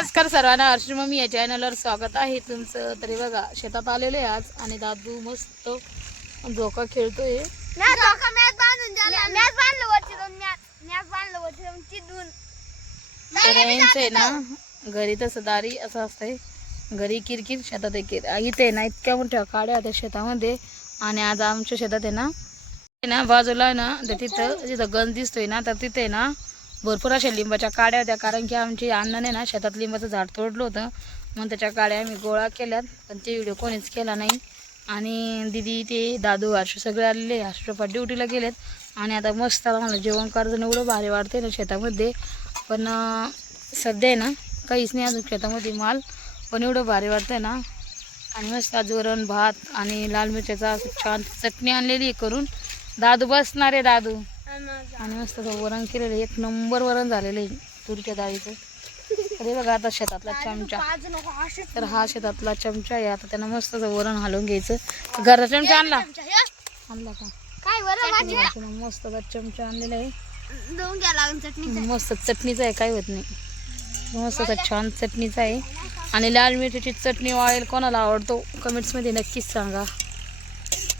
नमस्कार सर्वांना, हर्षी मम्मी या चॅनलवर स्वागत आहे तुमचं. तरी बघा शेतात आलेले आहे आज आणि दादू मस्त झोका खेळतोय. तर यांचं आहे ना घरी तसं दारी असं असतंय, घरी किरकिर शेतात आहे किर. इथे ना इतक्या मोठ्या काड्या होत्या शेतामध्ये आणि आज आमच्या शेतात आहे ना बाजूला आहे ना तर जिथं गंज दिसतोय ना तर तिथे ना भरपूर अशा लिंबाच्या काड्या होत्या. कारण की आमची अण्णाने ना शेतात लिंबाचं झाड तोडलं होतं, मग त्याच्या काड्या आम्ही गोळा केल्यात, पण ते व्हिडिओ कोणीच केला नाही. आणि दिदी ते दादू हर्ष सगळे आलेले, हर्षपा ड्युटीला गेलेत आणि आता मस्त मला जेवण करायचं एवढं भारी वाटते ना शेतामध्ये. पण सध्या आहे ना काहीच नाही अजून शेतामध्ये माल, पण एवढं भारी वाटतंय ना. आणि मस्त आज वरण भात आणि लाल मिरच्याचा छान चटणी आणलेली आहे करून. दादू बसणार आहे दादू. आणि मस्त वरण केलेलं, एक नंबर वरण झालेलं आहे तुरीच्या डाळीचं. अरे बघा आता शेतातला चमचा, तर हा शेतातला चमचा आहे. आता त्यांना मस्त वरण हलवून घ्यायचं. घरचा चमचा आणला का मस्त चमचा आणलेला आहे, मस्त चटणीचा आहे, काय होत नाही. मस्त छान चटणीचा आहे. आणि लाल मिरचीची चटणी वाळेल कोणाला आवडतो कमेंट्समध्ये नक्कीच सांगा.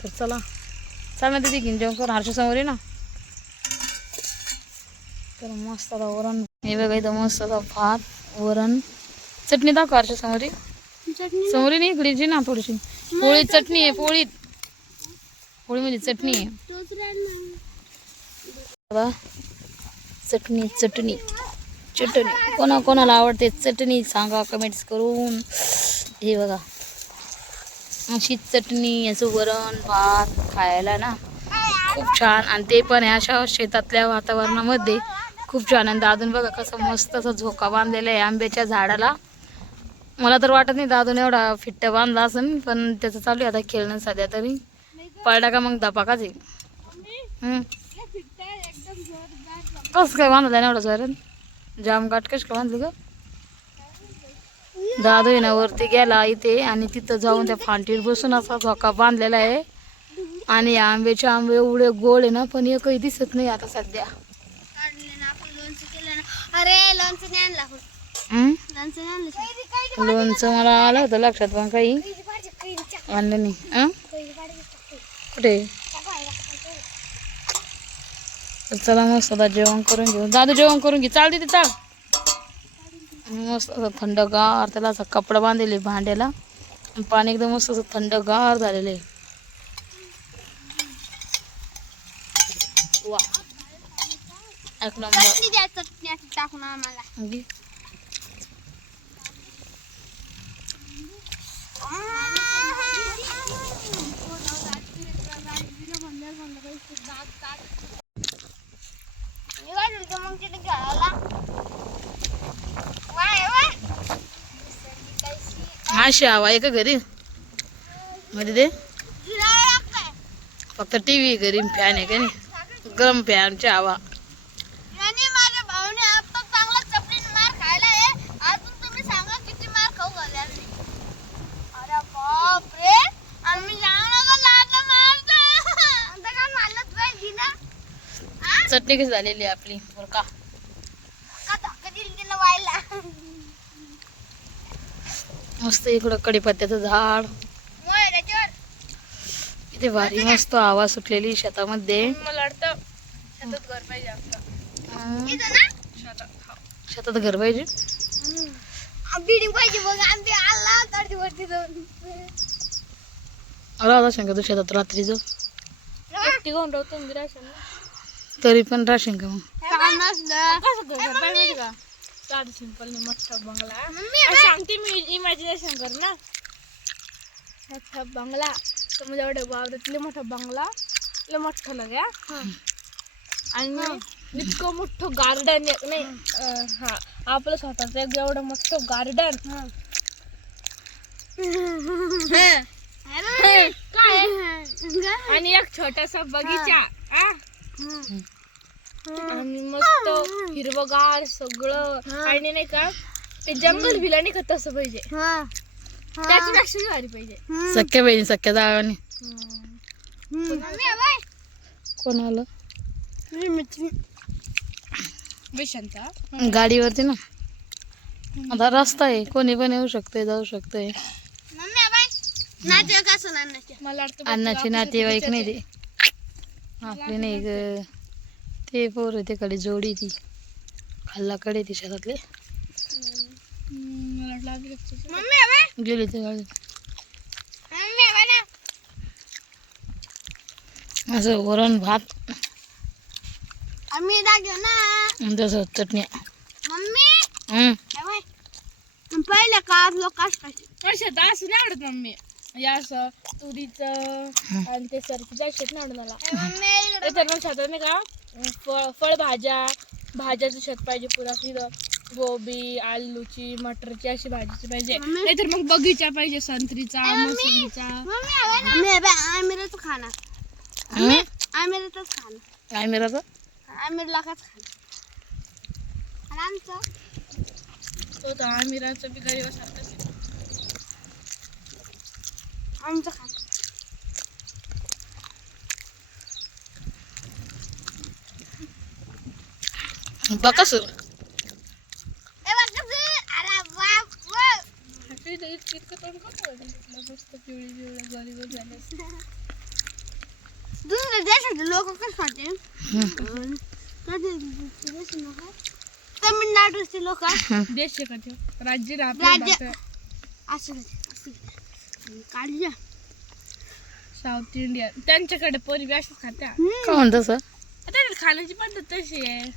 तर चला चाल ना दीदी घेऊन जेवण करून हर्षासमोर आहे ना. तर मस्त वरण हे बघा इथं मस्त भात वरण चटणी दाखव हर्षासमोर. समोर नाही इकडे ना थोडीशी पोळी चटणी आहे, पोळीमध्ये चटणी आहे. चटणी चटणी चटणी कोणाला आवडते चटणी सांगा कमेंट्स करून. हे बघा अशी चटणी असं वरण भात खायला ना खूप छान, आणि ते पण अशा शेतातल्या वातावरणामध्ये खूप छान. आणि दादून बघा कसं मस्त असं झोका बांधलेला आहे आंब्याच्या झाडाला. मला तर वाटत नाही दादून एवढा फिट्ट बांधला असेल, पण त्याचं चालू आहे आता खेळणं. सध्या तरी पळला का मग धपाकाच आहे. कसं काय बांधलं ना एवढं जोरात, जाम गाठ कश का बांधली ग. दादू आहे ना वरती गेला इथे आणि तिथं जाऊन त्या फांटीवर बसून असा झोका बांधलेला आहे. आणि आंबे एवढे गोड आहे ना, पण एकही दिसत नाही आता सध्या. लोणचं मला आलं होतं लक्षात, पण काही आणलं नाही. कुठे चला मस्त आता जेवण करून घेऊ. दादू जेवण करून घे, चाल तिथे चाल. मस्त असं थंडगार, त्याला असा कपडा बांधलेला आहे भांड्याला, पाणी एकदम मस्त असं थंडगार झालेलं आहे. वा एक नंबर. टाकून आम्हाला अशी हवा आहे का घरी मध्ये ते फक्त टीव्ही घरी फॅन आहे का नाही, गरम फॅनची हवा. चटणी कशी झालेली आहे आपली बरं का. मस्त इकडं कढीपत्त्याचं झाड, इथे भारी मस्त हवा सुटलेली शेतामध्ये. मला वाटतं शेतात घर पाहिजे, शेतात घर पाहिजे. आला शंका तू शेतात रात्रीच तरी पण राशीन का मग. साधी सिंपल मोठा बंगला सांगते मी, इमॅजिनेशन कर ना. मोठा बंगला समज एवढ्या वावरातले मोठा बंगला लय मोठं लग्या, आणि इतकं मोठं गार्डन नाही. हा आपलं स्वतःच एक एवढं मोठं गार्डन, आणि एक छोटासा बगीचा, आणि मस्त हिरवगार सगळं. आणि नाही का ते जंगल भिला नाही का तसं पाहिजे, त्याची लक्ष्मी भारी पाहिजे. सख्या बहिणी सख्या जागाने कोण आलं गाडीवरती ना. आता रस्ता आहे, कोणी पण येऊ शकतंय, जाऊ शकतंय. अन्नाचे नातेवाईक नाही ते आपले नाही ग, ते पोर तिकडे जोडी ती खाल्लाकडे ती शेतातले गेली ते गाडी. असं वरण भात तसं चटणी. पहिले का लोक शेत असं नाही आवडत मम्मी, या असं तुरीचं आणि ते सरकीच्या शेत नाही आवडत मला. तर मग शेतात नाही का फळभाज्या, भाज्याचं शेत पाहिजे पुरा तिथं, गोबी, आलूची, मटरची अशी भाजीची पाहिजे. नाहीतर मग बगीचा पाहिजे, संत्रीचा, मोसंबीचा. आमिरच खाणार, आमिरच खाणार, काय मिळालं आमिर लाखाच खाणार. आमचं तो तर आमिराचं बी गरीब असं आमचं खाणार. बघा सर दुसऱ्या देशाचे लोक कसं खाते, तमिळनाडूचे लोक देश आहे का ते, राज्य ना राज्य. आपलं. असं काढल्या साऊथ इंडियन त्यांच्याकडे पोरी असंच खात्या. का म्हणतो सर आता खाण्याची पद्धत तशी आहे.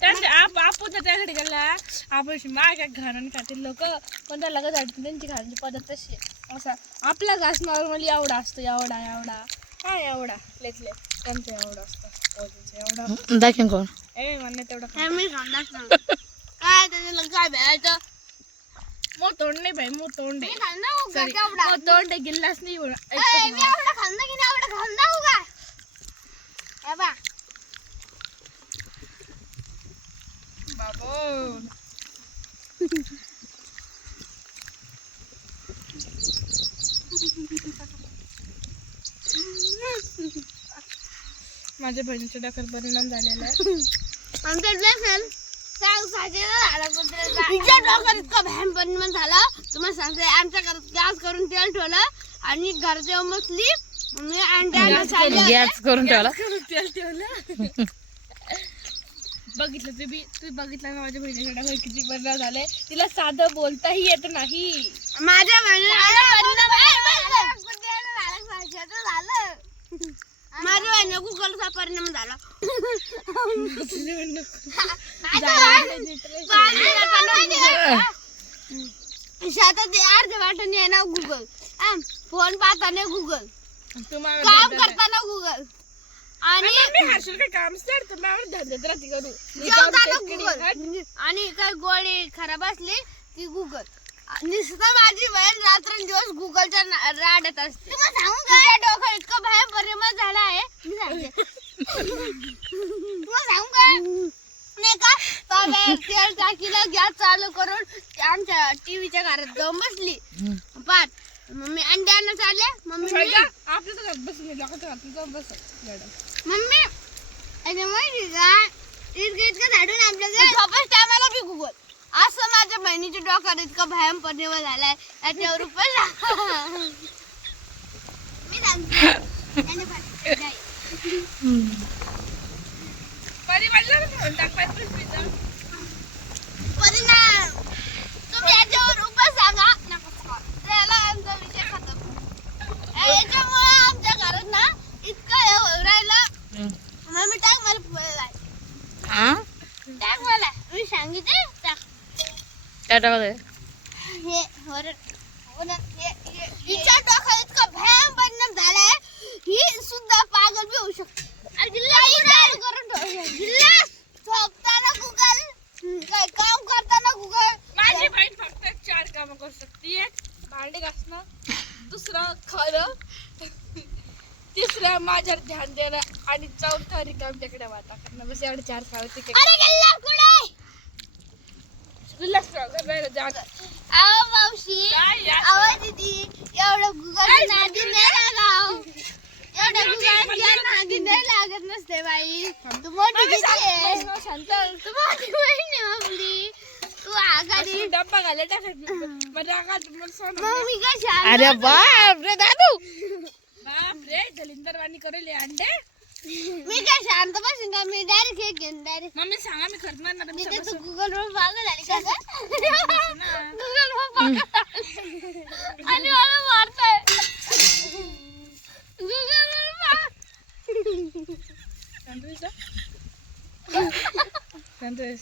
त्यांच्या आपण तर त्याकडे गेला आपण माग घाणून खातील लोक, पण त्याला कसं वाटतं त्यांची खाण्याची पद्धत तशी आहे. असा आपला घास नॉर्मली एवढा असतो, एवढा एवढा काय एवढा लेतले, त्यांचं एवढं असतं पोरीचं एवढं. दाखीन कोण ए म्हणणे तेवढं खा. मी खाणार काय त्याच्याला काय भ्यायचं. मोतोंड नाही बाई, मोतोंड मी आहे. खाणार Sorry, केवढा. मोतोंड आहे, गिल्लास नाही एवढा. मी एवढं खाल्लं की नाही एवढं खाल्लं का हे बा. बाबो माझ्या बहिणीच्या डोक्यात परिणाम झालेला आहे. आमच्या ड्रेसल तिच्या डोक्यात इतका भयान परिणाम झाला तुम्हाला सांगते. आमच्या घरात गॅस करून तेल ठेवलं आणि घरात जेव्हा बसली मी गॅस करून ठेवला. तेल ठेवलं. बघितलं तू बघितलं ना माझ्या बहिणीच्या डोक्यात किती परिणाम झालाय. तिला साधं बोलताही येत नाही. माझ्या माझ्या बहिणी गुगलचा परिणाम झाला. शेतात अर्ध्या वाटणी आहे ना गुगल, फोन पाहताना गुगल, काम करताना गुगल आणि काही काम करू जेवताना गुगल आणि काय गोळी खराब असली ती गुगल. नुसतं माझी बहीण रात्रंदिवस गुगलच्या राड्यात असते. तिच्या डोक्यात इतकं भयान परिणाम झाला आहे मी सांगते. तुला सांगू का नाही का तेल टाकीला गॅस चालू करून आमच्या टीव्हीच्या घरात जाऊन बसली. पाच मम्मी अंडे आणत आले. मम्मी आपल्या बसून बस मम्मी अरे माहिती का इतकं झाडून आपल्या झोपच टायमाला बी गुगल. असं माझ्या बहिणीच्या डोक्यात इतका भयान परिणाम झालाय. त्याच्यावर मी परिणाम तुम्ही याच्यावर उपाय सांगा. त्याला आमचा विषय खतम. याच्यामुळे आमच्या घरात ना इतकं हे होऊन राहिलं. मम्मी टाक मला टाक मला मी सांगितले टाक. काय टाकत हे हिच्या डोक्यात इतका भयान परिणाम झालाय. ही सुद्धा पागल बी होऊ शकते. झोपताना गुगल, काय काम करताना गुगल. माझी बहीण फक्त 4 कामं करू शकते. भांडे घासणं, दुसरं खरं, तिसरं माझ्यावर ध्यान देणं आणि चौथा रिकाम तिकडे वाटा करणं. बस एवढे 4 कामं ती मावशी आवाज दीदी एवढं गुगल नादी नाही लागाव. एवढं गुगल नादी नाही लागत नसते बाई. तू मोठी दीदी आहे. तू मोठी बहीण आहे आपली. तू आघाडी डब्बा घाले टाकायचं माझ्या आकाश मला सोनं मग मी काय शांत अरे बाप रे दादू बाप रे दलिंदर वाणी करेल हे अंडे मी काय शांत बसून का मी डायरेक्ट हे घेऊन डायरेक्ट मम्मी सांगा मी खरंच मारणार मी तिथे सगळं तू गुगलवर पागल झाली का गुगलवर पागल आणि मला मारताय गुगलवर संतोष संतोष